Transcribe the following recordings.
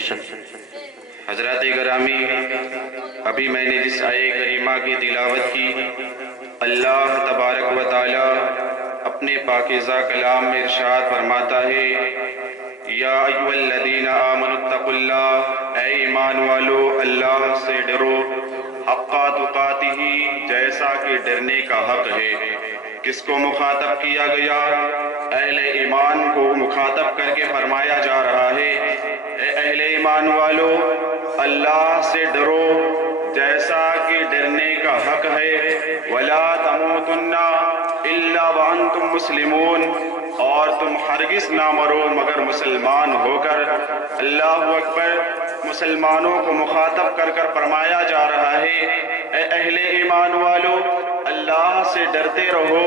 حشر۔ حضرات گرامی، ابھی میں نے جس آیہ کریمہ کی تلاوت کی، اللہ تبارک و تعالی اپنے پاکیزہ کلام میں ارشاد فرماتا ہے، یا ایھا الذین آمنوا اتقوا اللہ، اے ایمان والو اللہ سے ڈرو، حق تقاتہ، جیسا کہ ڈرنے کا حق ہے۔ کس کو مخاطب کیا گیا؟ اہل ایمان کو مخاطب کر کے فرمایا جا رہا ہے، اے اہل ایمان والو اللہ سے ڈرو جیسا کہ ڈرنے کا حق ہے، وَلَا تَمُوتُنَّ إِلَّا وَأَنْتُمْ مُسْلِمُونَ، اور تم ہرگز نہ مرو مگر مسلمان ہو کر۔ اللہ اکبر۔ مسلمانوں کو مخاطب کر کر فرمایا جا رہا ہے، اے اہل ایمان والو اللہ سے ڈرتے رہو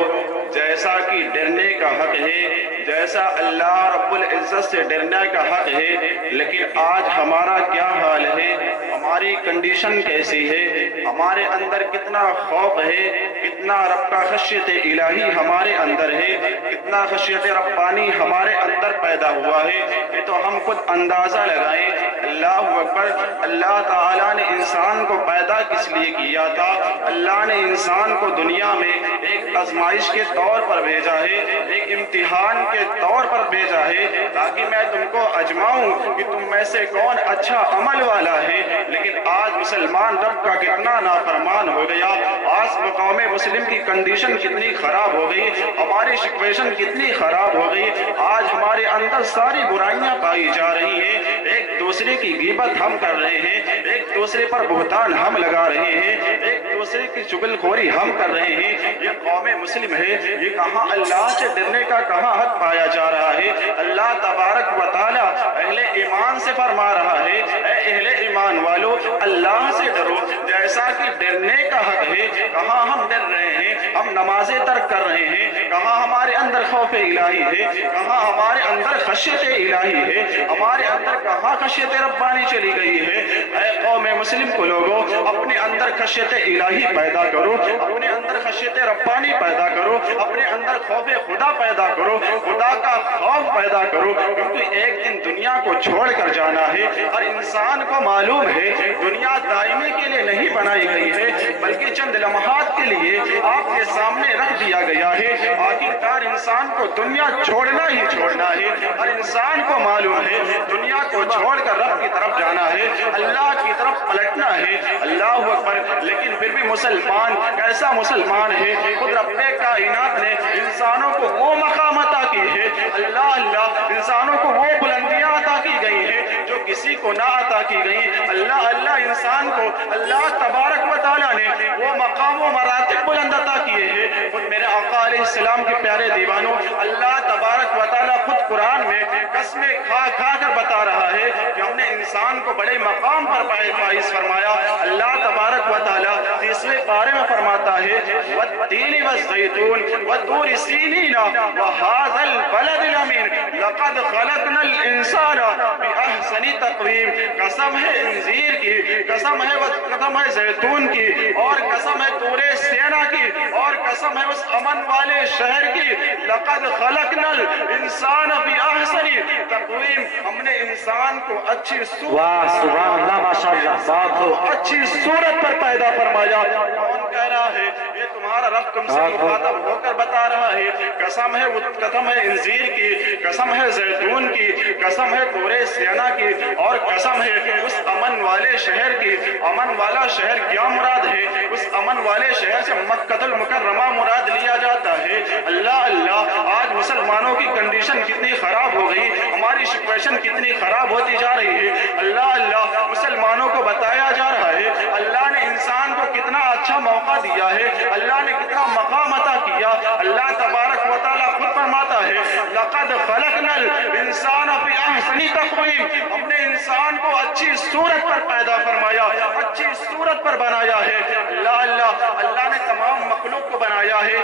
جیسا کہ ڈرنے کا حق ہے، جیسا اللہ رب العزت سے ڈرنے کا حق ہے۔ لیکن آج ہمارا کیا حال ہے؟ ہماری کنڈیشن کیسی ہے؟ ہمارے اندر کتنا خوف ہے، کتنا رب کا خشیت الہی ہمارے اندر ہے، کتنا خشیت ربانی ہمارے اندر پیدا ہوا ہے، یہ تو ہم خود اندازہ لگائیں۔ اللہ اکبر۔ اللہ تعالیٰ نے انسان کو پیدا کس لیے کیا تھا؟ اللہ نے انسان کو دنیا میں ایک آزمائش کے طور پر بھیجا ہے، ایک امتحان کے طور پر بھیجا ہے، تاکہ میں تم کو آزماؤں کہ تم میں سے کون اچھا عمل والا ہے۔ لیکن آج مسلمان رب کا کتنا نافرمان ہو گیا، آج قوم مسلم کی کنڈیشن کتنی خراب ہو گئی، ہماری سچویشن کتنی خراب ہو گئی۔ آج ہمارے اندر ساری برائیاں پائی جا رہی ہیں، ایک دوسرے کی غیبت ہم کر رہے ہیں، ایک دوسرے پر بہتان ہم لگا رہے ہیں، ایک دوسرے کی چغل خوری ہم کر رہے ہیں۔ یہ قوم مسلم ہے، یہ کہاں اللہ سے ڈرنے کا کہاں حق پایا جا رہا ہے؟ اللہ تبارک و تعالی اہل ایمان سے فرما رہا ہے، اے اہل ایمان والو اللہ سے ڈرو جیسا کہ ڈرنے کا حق ہے۔ کہاں ہم ڈر رہے ہیں؟ ہم نمازیں ترک کر رہے ہیں، کہاں ہمارے اندر خوف الہی ہے، کہاں ہمارے اندر خشیت الہی ہے، ہمارے اندر کہاں خشیت ربانی چلی گئی ہے؟ اے قوم مسلم کو لوگوں، اپنے اندر خشیت الہی پیدا کرو، اپنے اندر خشیت ربانی پیدا کرو، اپنے اندر خوف خدا پیدا کرو، خدا کا خوف پیدا کرو، کیونکہ ایک دن دنیا کو چھوڑ کر جانا ہے۔ ہر انسان کو معلوم ہے دنیا دائمی کے لیے نہیں بنائی گئی ہے، بلکہ چند لمحات کے لیے آپ کے سامنے رکھ دیا گیا ہے۔ آخرکار انسان کو دنیا چھوڑنا ہی چھوڑنا ہے، ہر انسان کو معلوم ہے دنیا کو چھوڑ کر رب کی طرف جانا ہے، اللہ کی طرف پلٹنا ہے۔ اللہ اکبر۔ لیکن پھر بھی مسلمان کیسا مسلمان ہے؟ خود رب کائنات نے انسانوں کو وہ مقام عطا کی ہے، اللہ اللہ، انسانوں کو وہ بلندیاں عطا کی گئی ہیں جو کسی کو نہ عطا کی گئی۔ اللہ اللہ، انسان کو اللہ تبارک و تعالیٰ نے وہ مقام و مراتب بلند عطا کیے ہیں۔ خود میرے آقا علیہ السلام کے پیارے دیوانوں، اللہ تبارک و تعالیٰ خود قرآن میں قسمیں کھا کھا کر بتا رہا ہے کہ ہم نے انسان کو بڑے مقام پر فائز فرمایا۔ اللہ تبارک و تعالیٰ تیسرے پارے میں فرماتا ہے، وَالتِّينِ وَالزَّيْتُونِ وَطُورِ سِينِينَ وَهَٰذَا الْبَلَدِ الْأَمِينِ لَقَدْ خَلَقْنَا الْإِنسَانَ بِأَحْسَنِ تَقْوِيمٍ۔ قسم ہے انجیر کی، قسم ہے زیتون کی، اور قسم ہے طور سینا کی، اور قسم ہے اس امن والے شہر کی۔ لَقَدْ خَلَقْنَا الْإِنسَانَ بِأَحْسَنِ تَقْوِيمٍ، ہم نے انسان کو اچھی واہ سبحان اللہ، ماشاءاللہ، بات ہو اچھی صورت پر پیدا فرمایا۔ کون کہہ رہا ہے؟ یہ تمہارا رب تم سے مخاطب ہو کر بتا رہا ہے۔ قسم ہے انجیر کی، قسم ہے زیتون کی، قسم ہے طور سینا کی، اور قسم ہے اس امن والے شہر کی۔ امن والا شہر کیا مراد ہے؟ اس امن والے شہر سے مکہ المکرمہ مراد لیا جاتا ہے۔ اللہ اللہ، آج مسلمانوں کی کنڈیشن کتنی خراب ہو گئی، ہماری سچویشن کتنی خراب ہوتی جا رہی ہے۔ اللہ اللہ، مسلمانوں کو بتایا جا رہا ہے اللہ نے انسان کو کتنا اچھا موقع دیا ہے، اللہ نے کتنا مقام عطا کیا۔ اللہ تبارک و تعالیٰ خود فرماتا ہے، لَقَدْ خَلَقْنَا الْإِنسَانَ بِأَحْسَنِ تَقْوِيمٍ، ہم نے انسان کو اچھی صورت پر پیدا فرمایا، اچھی صورت پر بنایا ہے۔ اللہ اللہ، اللہ نے تمام مخلوق کو بنایا ہے،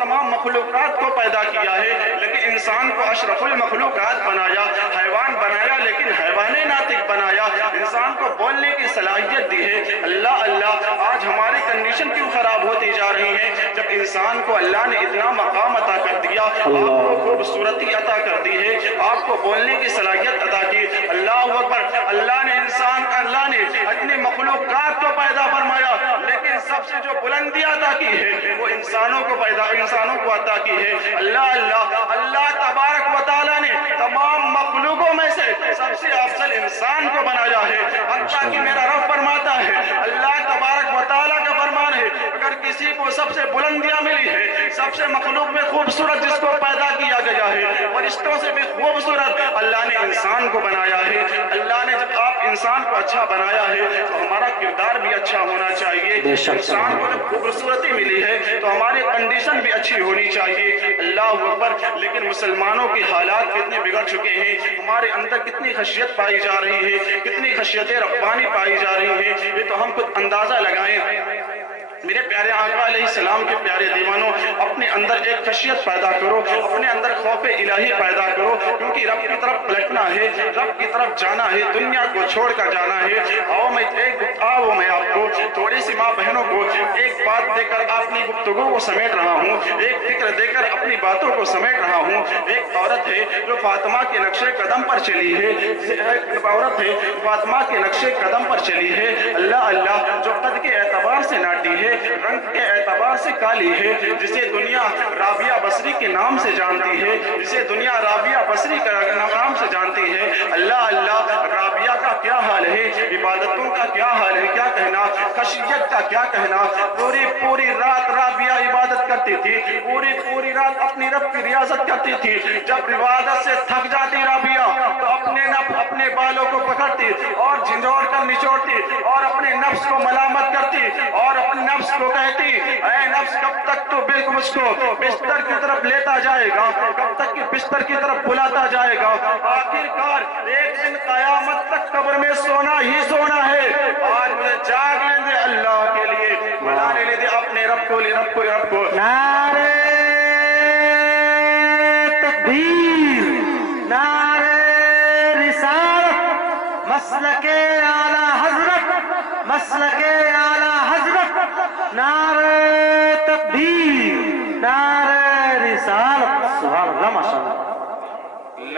تمام مخلوقات کو پیدا کیا ہے، لیکن انسان کو اشرف المخلوقات بنایا، حیوان بنایا لیکن حیوان ناطق بنایا، انسان کو بولنے کی صلاحیت دی ہے۔ اللہ اللہ، آج ہماری کنڈیشن کیوں خراب ہوتی جا رہی ہے؟ جب इंसान को अल्लाह ने इतना मकाम अता कर दिया, आपको खूबसूरती अता कर दी है, आपको बोलने की सलाहियत अता की। अल्लाह अकबर। अल्लाह ने इतने मखलूकात को पैदा फरमाया, लेकिन सबसे जो बुलंदी अता की है वो इंसानों को अता की है। अल्लाह तबारक व तआला ने तमाम मखलूकों में से सबसे अफजल इंसान को बनाया है। हत्ता कि मेरा रब फरमाता है, अल्लाह तबारक व तआला का फरमान है, अगर किसी को सबसे बुलंदियां मिली है, सबसे मखलूक में खूबसूरत जिसको पैदा किया गया है, फरिश्तों से भी खूबसूरत अल्लाह ने इंसान को बनाया है। अल्लाह ने जब आप इंसान को अच्छा बनाया है तो हमारा किरदार भी अच्छा होना चाहिए। इंसान को जब खूबसूरती मिली है तो हमारी कंडीशन भी अच्छी होनी चाहिए। अल्लाह अकबर। लेकिन मुसलमानों के हालात कितने बिगड़ चुके हैं, हमारे अंदर कितनी खशियत पाई जा रही है, कितनी खशियत रब्बानी पाई जा रही है, ये तो हम खुद अंदाजा लगाएं। मेरे प्यारे आका अलैहिस्सलाम के प्यारे दीवानों, अपने अंदर एक खशियत पैदा करो, अपने अंदर खौफ इलाही पैदा करो, क्योंकि रब की तरफ पलटना है, रब की तरफ जाना है, दुनिया को छोड़कर जाना है। आओ मैं आपको थोड़ी सी माँ बहनों को एक बात देकर अपनी गुफ्तगू को समेट रहा हूँ, एक फिक्र देकर अपनी बातों को समेट रहा हूँ। एक औरत है जो फातिमा के नक्शे कदम पर चली है, एक औरत है फातिमा के नक्शे कदम पर चली है। अल्लाह जो कद के एतबार से नाटी है, रंग के एतबार से काली है, जिसे दुनिया राबिया बसरी के नाम से जानती है, जिसे दुनिया राबिया बसरी के नाम से जानती है। अल्लाह राबिया का क्या हाल है, इबादतों का क्या हाल है, क्या कहना, खशियत का क्या कहना। पूरी रात राबिया इबादत करती थी, पूरी रात अपनी रब की रियाजत करती थी। जब इबादत से थक जाती राबिया तो अपने बालों को पकड़ती और झिंझोड़ कर निचोड़ती और अपने नफ्स को मलामत करती और अपने नफ्स को कहती, ऐ नफ्स कब तक तो मुझको बिस्तर की तरफ लेता जाएगा, कब तक कि बिस्तर की तरफ बुलाता जाएगा। आखिरकार एक दिन कयामत तक कब्र में सोना ही सोना है। आज मुझे जाग लेने दे अल्लाह के लिए, बुलाने ले दे अपने रब को। नारे तकबीर, नारे रिसालत, मसलके आला हजरत, नारे तकबीर, नारे रिसालत। सुभान अल्लाह, माशाअल्लाह।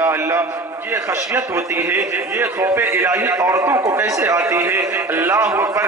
अल्लाह ये खशियत होती है, ये खौफ इलाही औरतों को कैसे आती है। अल्लाह अकबर।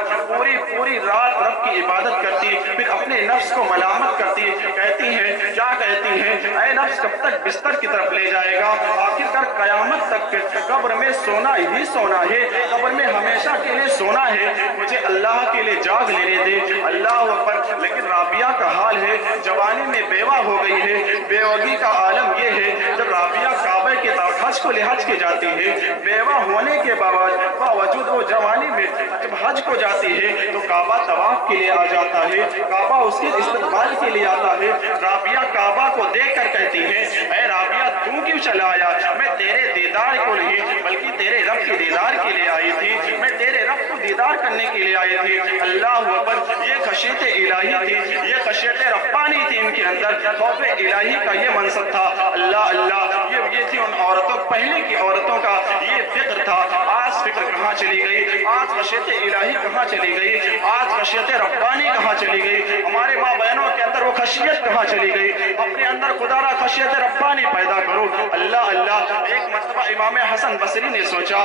पूरी रात रब की इबादत करती, फिर अपने नफ्स को मलामत करती, कहती हैं, क्या कहती हैं, ऐ नफ्स कब तक बिस्तर की तरफ ले जाएगा। आखिरकार कयामत तक कब्र में सोना ही सोना है, कब्र में हमेशा के लिए सोना है, मुझे अल्लाह के लिए जाग लेने दे। अल्लाह अकबर। लेकिन राबिया का हाल है, जवानी में बेवा हो गई है, बेवगी का आलम ये है, जब राबिया काबे के हज को हज के जाती है, बेवा होने के बावजूद वो जवानी में जब हज को जाती है तो काबा तवाफ के लिए आ जाता है, काबा उसके इस्तकबाल के लिए आता है। राबिया काबा को देखकर कहती है, ऐ राबिया तू क्यों चला आया, मैं तेरे दीदार को नहीं बल्कि तेरे रब के दीदार के लिए आई थी, मैं तेरे रब को दीदार करने के लिए आई थी। अल्लाह अकबर। ये खशियत इलाही थी, ये खशियत रब्बानी थी इनके अंदर, खौफ इलाही का ये मनसब था। अल्लाह ये थी उन औरतों, पहले की औरतों का ये फिक्र था। आज फिक्र कहाँ चली गई, आज खशियत इलाही कहाँ चली गई, आज खशियत रब्बानी कहाँ चली गई, हमारे माँ बहनों के अंदर वो खशियत कहाँ चली गई। अपने अंदर खुदारा खशियत रब्बानी पैदा करो। अल्लाह। एक मरतबा इमाम हसन बसरी ने सोचा,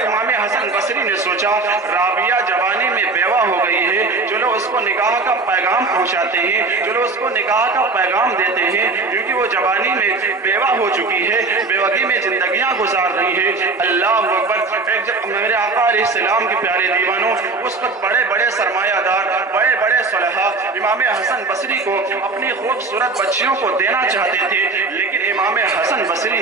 इमाम हसन बसरी ने सोचा, राबिया जवानी में बेवा हो गई है, चलो उसको निकाह का पैगाम पहुंचाते हैं, चलो उसको निकाह का पैगाम देते हैं, क्योंकि वो जवानी में बेवा हो चुकी है, बेवगी में जिंदगियां गुजार रही है। अल्लाह अकबर। एक जब मेरे आका अलैहिस्सलाम के प्यारे दीवानों, उस वक्त बड़े सरमायादार, बड़े सलहा इमाम हसन बसरी को अपनी खूबसूरत बच्चियों को देना चाहते थे, लेकिन इमाम हसन बसरी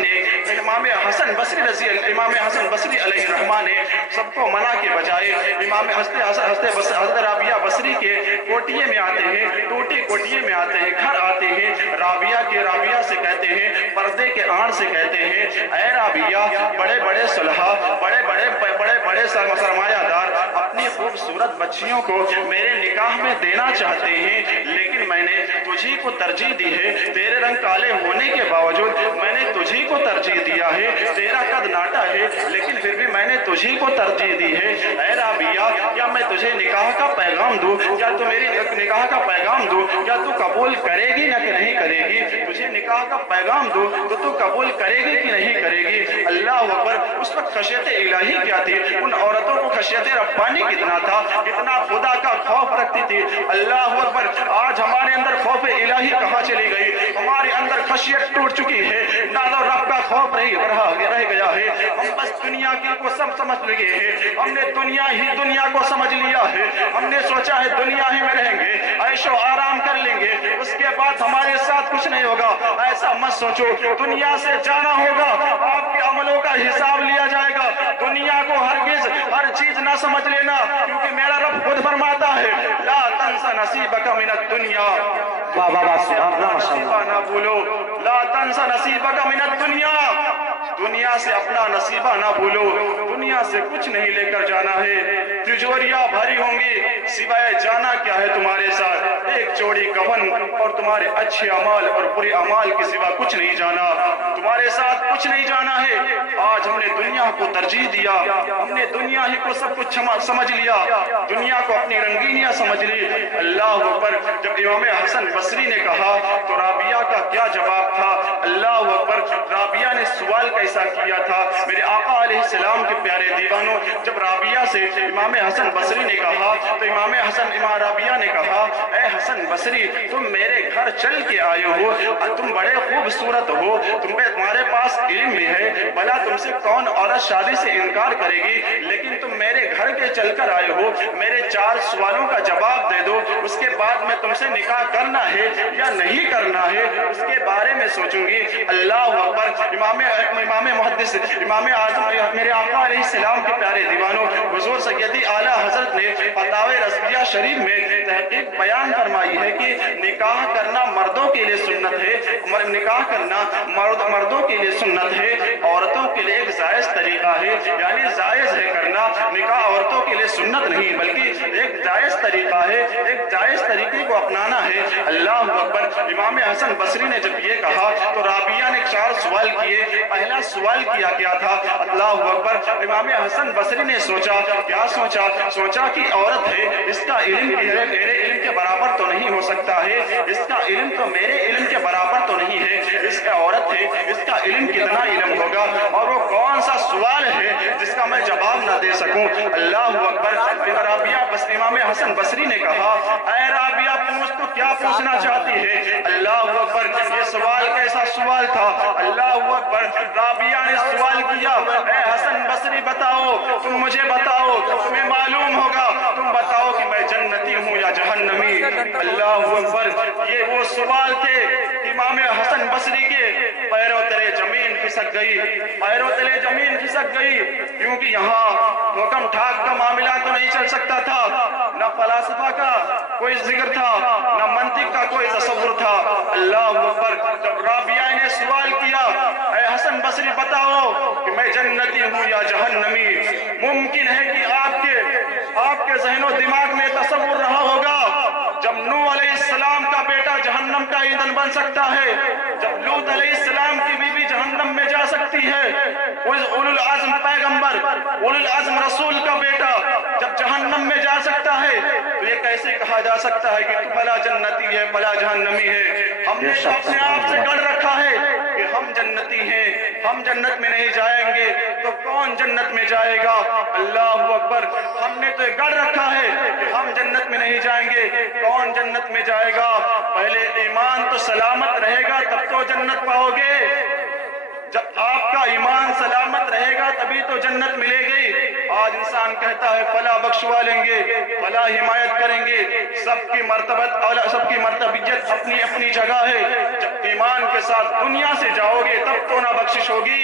अलैहिर्रहमान ने सबको मना के बजाय इमाम हज़रत राबिया बसरी के कोठिए में आते हैं, टूटी कोठिए में आते हैं, घर आते हैं, राबिया से कहते हैं, पर्दे के आड़ से कहते हैं, ऐ राबिया, बड़े सलहा, बड़े सरमायादार अपनी खूबसूरत बच्चियों को मेरे निकाह में देना चाहते हैं, लेकिन मैंने तुझी को तरजीह दी है, तेरे रंग काले होने के बावजूद मैंने तुझी को तरजीह दिया है, तेरा कद नाटा है लेकिन फिर भी मैंने तुझी को तरजीह दी है। ऐ राबिया, क्या मैं तुझे निकाह का पैगाम दूं, क्या तू मेरी निकाह का पैगाम दूं, क्या तू कबूल करेगी ना कि नहीं करेगी? तुझे निकाह का पैगाम दूं तो तू कबूल करेगी कि नहीं करेगी? अल्लाह अकबर। उस वक्त खशियत इलाही क्या थी? उन औरतों को खशियत रब्बानी कितना था, कितना खुदा का खौफ रखती थी। अल्लाह अकबर। आज हमारे अंदर खौफ इलाही कहाँ चली गई? हमारे अंदर खशियत टूट चुकी है, ना तो रब का खौफ रह गया है। हम बस दुनिया की को सब समझ लगे हैं, हमने दुनिया को समझ लिया है। हमने सोचा है दुनिया ही में रहेंगे, ऐशो आराम कर लेंगे, उसके बाद हमारे साथ कुछ नहीं होगा। ऐसा मत सोचो, दुनिया से जाना होगा, आपके अमलों का हिसाब लिया जाएगा। दुनिया को हरगिज हर चीज ना समझ लेना, क्योंकि मेरा रब खुद फरमाता है ला तंसा नसीबका मिनद दुनिया। वाह वाह वाह, सुभान अल्लाह, माशाअल्लाह। ना भूलो, ला तंसा नसीबका मिनद दुनिया। दुनिया से अपना नसीबा ना भूलो, दुनिया से कुछ नहीं लेकर जाना है। तिजोरियां भरी होंगी, सिवाय जाना क्या है तुम्हारे साथ? एक जोड़ी कफन और तुम्हारे अच्छे अमाल और बुरे अमाल के सिवा कुछ नहीं जाना, तुम्हारे साथ कुछ नहीं जाना है। आज हमने दुनिया को तरजीह दिया, हमने दुनिया ही को सब कुछ समझ लिया, दुनिया को अपनी रंगीनियां समझ ली। अल्लाह अकबर। जब इमाम हसन बसरी ने कहा तो राबिया का क्या जवाब था? अल्लाह अकबर। राबिया ने सवाल कैसा किया था मेरे आका अलैहिस्सलाम के प्यारे दीवानों? जब राबिया से इमाम हसन बसरी ने कहा तो इमाम राबिया ने कहा, ए हसन बसरी, तुम मेरे घर चल के आए हो, तुम बड़े खूबसूरत हो, तुम्हारे पास इल्म भी है, भला तुमसे कौन औरत शादी से इनकार करेगी? लेकिन तुम मेरे घर के चलकर आए हो, मेरे 4 सवालों का जवाब दे दो, उसके बाद मैं तुमसे निकाह करना है या नहीं करना है उसके बारे में सोचूंगी। अल्लाह अकबर। इमाम मुहद्दिस इमाम आज़म मेरे आका अलैहिस्सलाम के प्यारे दीवानों, हुजूर सैयदी आला हजरत ने फतावे रज़विया शरीफ में तहकीक बयान फरमाई है कि निकाह करना मर्दों के लिए सुन्नत है, निकाह करना मर्दों के लिए सुन्नत है, औरतों के लिए एक जायज तरीका है, यानी जायज है करना। निकाह औरतों के लिए सुन्नत नहीं बल्कि एक जायज तरीका है, एक जायज तरीके को अपनाना है। अल्लाह अकबर। इमाम हसन बसरी ने जब ये कहा तो राबिया ने 4 सवाल किए। पहला सवाल किया क्या था? अल्लाह अकबर। इमाम हसन बसरी ने सोचा, क्या सोचा कि औरत है, इसका इल्म मेरे इल्म के बराबर तो नहीं हो सकता है, इसका इल्म तो मेरे इल्म के बराबर तो नहीं है, इसका औरत है, इसका इल्म कितना इल्म होगा, और वो कौन सा सवाल है जिसका मैं जवाब ना दे सकूं? अल्लाह अकबर। इमाम हसन बसरी ने कहा, ऐ राबिया, पूछ तो क्या पूछना चाहती है? अल्लाह अकबर। ये सवाल कैसा सवाल था? अल्लाह अकबर। राबिया ने सवाल किया, ऐ हसन बसरी, बताओ, तुम मुझे बताओ, तुम्हें मालूम होगा, तुम बताओ कि मैं जन्नती हूँ या जहन्नमी? अल्लाह अकबर। ये वो सवाल थे। इमाम हसन बसरी के पैरों तले जमीन खिसक गई, पैरों तले जमीन खिसक गई, क्योंकि यहाँ हुक्म ठाक का मामला तो नहीं चल सकता था, न फलासफा का कोई जिक्र था, न मंतिक का कोई तसव्वुर था। अल्लाह अकबर। जब राबिया ने सवाल किया, ऐ हसन बसरी, बताओ कि मैं जन्नती हूँ या जहन्नमी? मुमकिन है कि आपके ज़हनो दिमाग में तसव्वुर रहा होगा, जब नूह अलैहिस्सलाम का बेटा जहन्नम का ईंधन बन सकता है, जब लूत अलैहिस्सलाम की बीवी जहन्नम में जा सकती है, उलुल आज़म पैगंबर, उलुल आज़म रसूल का बेटा जब जहन्नम में जा सकता है, तो ये कैसे कहा जा सकता है कि तू फला जन्नती है, फला जहन्नमी है? हमने तो अपने आप से गढ़ रखा है कि हम जन्नती हैं, हम जन्नत में नहीं जाएंगे तो कौन जन्नत में जाएगा? अल्लाह अकबर। हमने तो गढ़ रखा है कि हम जन्नत में नहीं जाएंगे, कौन जन्नत में जाएगा? पहले ईमान तो सलामत रहेगा तब तो जन्नत पाओगे। जब आपका ईमान सलामत रहेगा तभी तो जन्नत मिलेगी। आज इंसान कहता है फला बख्शवा लेंगे, फला हिमायत करेंगे, सबकी मर्तबत अपनी अपनी जगह है। जब ईमान के साथ दुनिया से जाओगे तब तो ना बख्शिश होगी,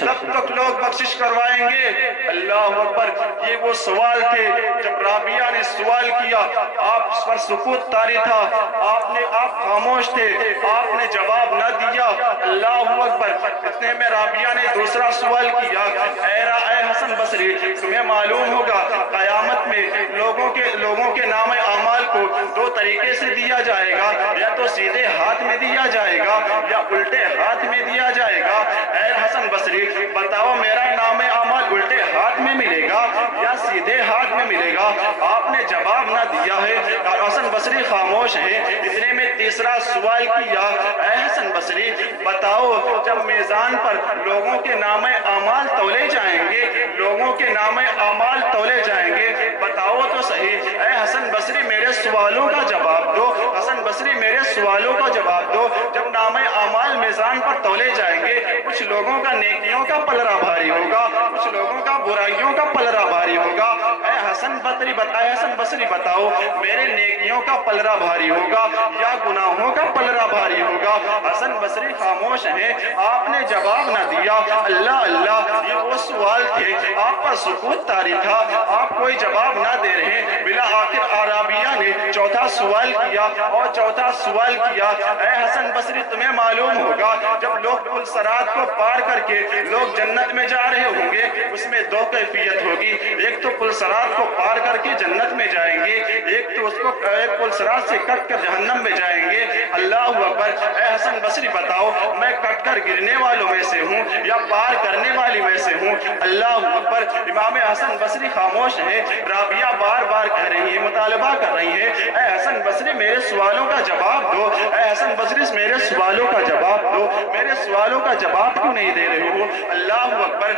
तब तक लोग बख्शिश करवाएंगे। अल्लाह अकबर। ये वो सवाल थे। जब राबिया ने सवाल किया, आप पर सुकूत तारी था, आप खामोश थे, आपने जवाब न दिया। अल्लाह अकबर। इतने में राबिया ने दूसरा सवाल किया, ऐ हसन बसरी, तुम्हें मालूम होगा कयामत में लोगों के नाम आमाल को 2 तरीके से दिया जाएगा, या तो सीधे हाथ में दिया जाएगा या उल्टे हाथ में दिया जाएगा। ऐ हसन बसरी, बताओ मेरा नाम आमाल उल्टे हाथ में मिलेगा या सीधे हाथ में मिलेगा। आपने जवाब ना दिया है। हसन बसरी खामोश है। इतने में तीसरा सवाल किया, ऐ हसन बसरी बताओ, जब मीज़ान पर लोगों के नामे आमाल तौले जाएंगे, लोगों के नामे आमाल तौले जाएंगे, बताओ तो सही। ऐ हसन बसरी मेरे सवालों का जवाब दो। हसन बसरी मेरे सवालों का जवाब दो। जब नामे आमाल मीज़ान पर तौले जाएंगे, कुछ लोगों का नेकियों का पलड़ा भारी होगा, कुछ लोगों का बुराइयों का पलड़ा भारी होगा। ऐ हसन बसरी बताओ, मेरे नेकियों का पलड़ा भारी होगा या गुनाहों का पलड़ा भारी होगा? हसन बसरी खामोश है। आपने जवाब ना दिया। अल्लाह अल्लाह, ये वो सवाल थे, आप पर सुकूत तारी था, आप कोई जवाब ना दे रहे। बिला आखिर आराबिया ने चौथा सवाल किया और चौथा सवाल किया, ऐ हसन बसरी तुम्हें मालूम होगा, जब लोग पुल सरात को पार करके लोग जन्नत में जा रहे होंगे, उसमें दो कैफियत होगी। एक तो पुल सरात को पार करके जन्नत में जाएंगे, एक तो उसको पुल सरात से कट कर जहन्नम में जाएंगे। अल्लाह अकबर। ऐ हसन बसरी बताओ, मैं कट कर गिरने वालों में से हूँ या पार करने वाली में से हूँ? अल्लाह अकबर। इमाम हसन बसरी खामोश है। राबिया बार बार कह रही है, मुतालबा कर रही है, ऐ हसन बसरी मेरे सवालों का जवाब दो। ऐ हसन बसरी मेरे सवालों का जवाब दो। मेरे सवालों का जवाब क्यों नहीं दे रहे हो? अल्लाह अकबर।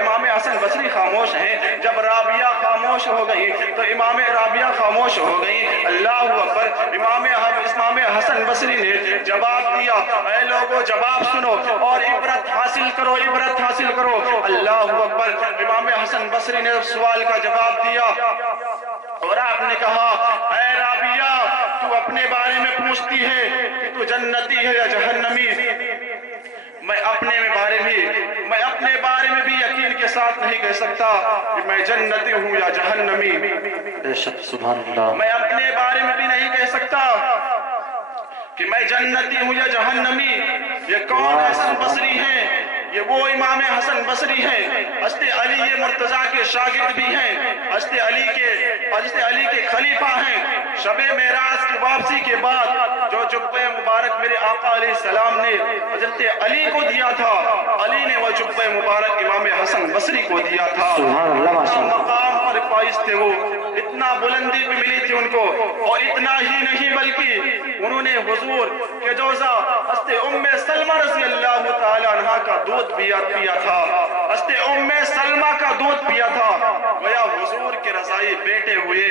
इमाम हसन बसरी खामोश है। जब राबिया खामोश हो गई तो इमाम राबिया खामोश हो गई। अल्लाह अकबर। इमाम हसन बसरी ने जवाब दिया, ऐ लोगों जवाब सुनो और इबरत हासिल करो, इबरत हासिल करो। अल्लाह अकबर। इमाम हसन बसरी ने सवाल का जवाब दिया और आपने कहा, ऐ राबिया, तू अपने बारे में पूछती है कि तू जन्नती है या जहन्नमी? मैं अपने बारे में भी यकीन के साथ नहीं कह सकता कि मैं जन्नती हूँ या जहन्नमी। मैं अपने बारे में भी नहीं कह सकता कि मैं जन्नती हूँ या जहन्नमी। ये कौन हसन बसरी हैं? ये वो इमाम हसन बसरी हैं। हज़रत अली ये मुर्तज़ा के शागिर्द भी हैं, हज़रत अली के खलीफा हैं। शबे मेराज की वापसी के बाद जो जुब्बे मुबारक मेरे आका अलैहिस्सलाम ने हज़रत अली को दिया था, अली ने वो जुब्बे मुबारक इमाम हसन बसरी को दिया था। मकाम पर फाइज थे वो, इतना बुलंदी भी मिली थी उनको। और इतना ही नहीं बल्कि उन्होंने हुजूर के जोजा हज़रत उम्मे सलमा रज़ी अल्लाह तआला अन्हा का दूध पिया था। हज़रत उम्मे सलमा का दूध पिया था। गोया हुजूर के रज़ाई बेटे हुए।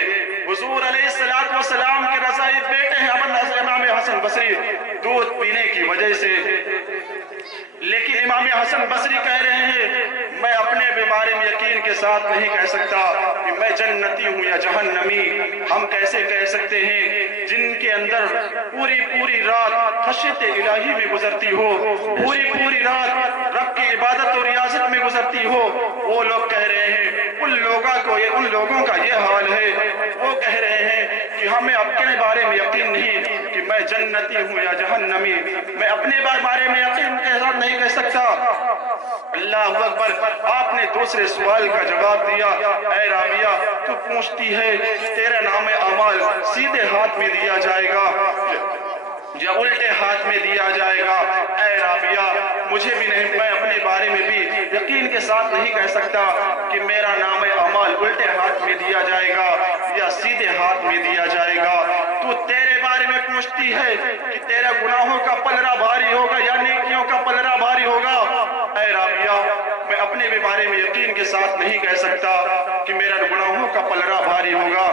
हुजूर अलैहिस्सलातु वस्सलाम के रज़ाई बेटे हैं इमाम हसन बसरी दूध पीने की वजह से। लेकिन इमाम हसन बसरी कह रहे हैं, मैं अपने बारे में यकीन के साथ नहीं कह सकता कि मैं जन्नती हूँ या जहन्नमी। हम कैसे कह सकते हैं जिनके अंदर पूरी रात खशियत इलाही में गुजरती हो, पूरी रात रब की इबादत और रियाजत में गुजरती हो, वो लोग कह रहे हैं, उन लोगों का ये हाल है। वो कह रहे हैं कि हमें अपने बारे में यकीन नहीं कि मैं जन्नती हूँ या जहन्नमी। मैं अपने बारे में यकीन के साथ नहीं कह सकता। अल्लाह अकबर। आपने दूसरे सवाल का जवाब दिया, ऐ राबिया, तू पूछती है तेरा नाम अमाल सीधे हाथ में दिया जाएगा या उल्टे हाथ में दिया जाएगा? ऐ राबिया, मुझे भी नहीं, मैं अपने बारे में भी यकीन के साथ नहीं कह सकता कि मेरा नाम अमाल उल्टे हाथ में दिया जाएगा या सीधे हाथ में दिया जाएगा। तू तेरे बारे में पूछती है कि तेरा गुनाहों का पलड़ा भारी होगा या नेकियों का पलड़ा भारी होगा? ऐ राबिया, मैं अपने भी बारे में यकीन के साथ नहीं कह सकता कि मेरा गुनाहों का पलड़ा भारी होगा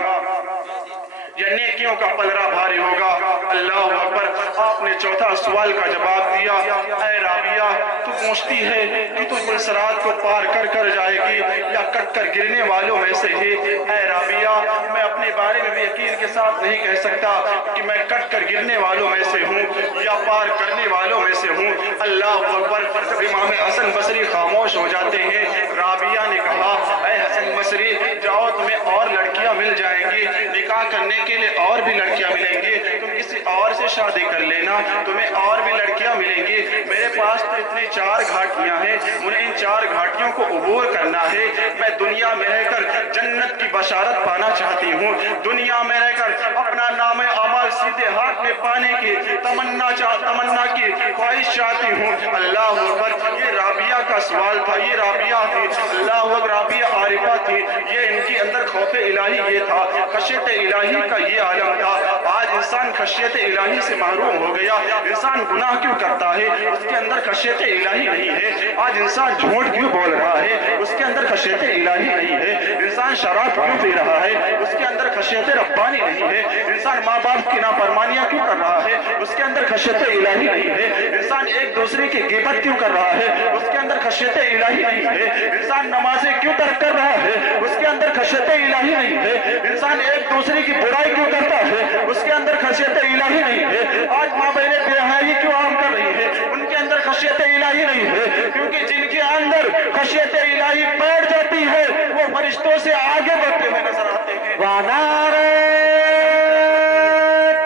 या नेकियों का पलड़ा भारी होगा। अल्लाह अकबर। आपने चौथा सवाल का जवाब दिया, ऐ राबिया, तू पूछती है कि तू पुलसरात को पार कर जाएगी या कट कर गिरने वालों में से ही? ऐ राबिया, मैं अपने बारे में भी यकीन के साथ नहीं कह सकता कि मैं कट कर गिरने वालों में से हूँ या पार करने वालों में से हूँ। अल्लाह अकबर। जब इमाम हसन बसरी खामोश हो जाते हैं, राबिया ने कहा, ऐ हसन बसरी, जाओ तुम्हें और लड़कियां मिल जाएंगी, निकाह करने के लिए और भी लड़कियां मिलेंगी, तुम किसी और से शादी कर लेना, तुम्हें और भी लड़कियां मिलेंगी। मेरे पास तो इतनी 4 घाटियां हैं, उन्हें इन 4 घाटियों وادیوں کو عبور کرنا ہے، میں دنیا میں رہ کر جنت کی بشارت پانا چاہتی ہوں، دنیا میں رہ کر اپنا نام اعمال سیدھے ہاتھ میں پانے کی تمنا کی خواہش چاہتی ہوں۔ اللہ اکبر، یہ رابعہ کا سوال تھا، یہ رابعہ تھی، اللہ اکبر، رابعہ عارفہ تھی، یہ ان کی اندر خوف الہی یہ تھا، خشیت الہی کا یہ عالم تھا۔ آج انسان خشیت الہی سے محروم ہو گیا، انسان گناہ کیوں کرتا ہے؟ اس کے اندر خشیت الہی نہیں ہے۔ آج انسان جھوٹ کیوں بول رہا ہے؟ اس کے اندر خشیت الہی نہیں ہے۔ انسان شراب کیوں پی رہا ہے؟ اس کے اندر خشیت ربانی نہیں ہے۔ انسان ماں باپ کی نافرمانیاں کیوں کر رہا ہے؟ اس کے اندر خشیت الہی نہیں ہے۔ انسان ایک دوسرے کی غیبت کیوں کر رہا ہے؟ اس کے اندر خشیت الہی نہیں ہے۔ انسان نمازیں کیوں ترک کر رہا ہے؟ اس کے اندر خشیت الہی نہیں ہے۔ انسان ایک دوسرے کی برائی کیوں کرتا ہے؟ اس کے اندر خشیت الہی نہیں ہے۔ آج ماں بہنیں بے حیائی کیوں عام کر رہی ہے؟ ان کے اندر خشیت الہی نہیں ہے، کیونکہ جن کے اندر خشیت الہی بیٹھ جاتی ہے وہ فرشتوں سے آگے بڑھتے ہوئے نظر آتے ہیں۔ نعرہ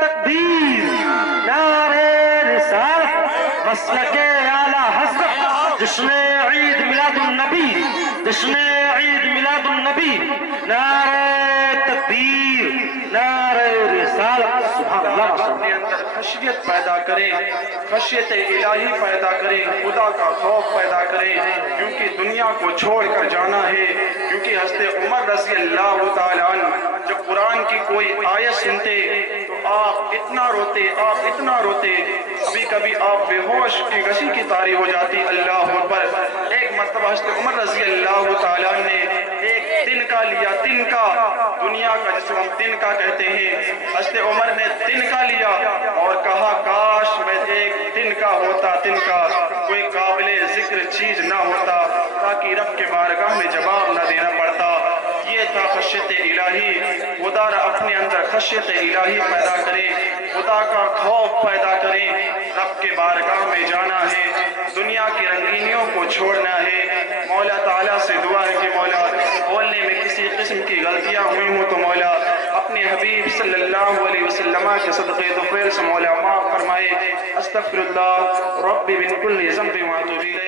تکبیر، نعرہ رسالت، مسلک اعلیٰ حضرت، جشن عید میلاد النبی، جشن عید میلاد النبی، نعرہ تکبیر، نعرہ رسالت، سبحان اللہ۔ اپنے اندر خشیت پیدا کریں، خشیت الہی پیدا کریں، خدا کا خوف پیدا کریں، کیونکہ دنیا کو چھوڑ کر جانا ہے۔ کیونکہ حضرت عمر رضی اللہ تعالیٰ عنہ جب قرآن کی کوئی آیت سنتے تو آپ اتنا روتے، آپ اتنا روتے، کبھی کبھی آپ بے ہوش کی غشی کی طاری ہو جاتی۔ اللہ اکبر، ایک مرتبہ حضرت عمر رضی اللہ تعالیٰ نے ایک دن کا لیا، دن کا، دنیا کا جسے ہم دن کا کہتے ہیں، حضرت عمر نے دن کا لیا اور کہا کاش میں ایک دن کا ہوتا، دن کا کوئی قابل ذکر چیز نہ ہوتا تاکہ رب کے بارگاہ میں جواب نہ دینا پڑتا۔ یہ تھا خشیت الہی۔ خدا را اپنے اندر خشیت الہی پیدا کریں، خدا کا خوف پیدا کریں، رب کے بارگاہ میں جانا ہے، دنیا کی رنگینیوں کو چھوڑنا ہے۔ مولا تعالیٰ سے دعا ہے کہ مولا بولنے میں کسی قسم کی غلطیاں ہوئی ہوں تو مولا اپنے حبیب صلی اللہ علیہ وسلم کے صدقے طفیل سے مولا معاف فرمائے۔ استغفر اللہ ربی من کل ذنب واتوب الیہ۔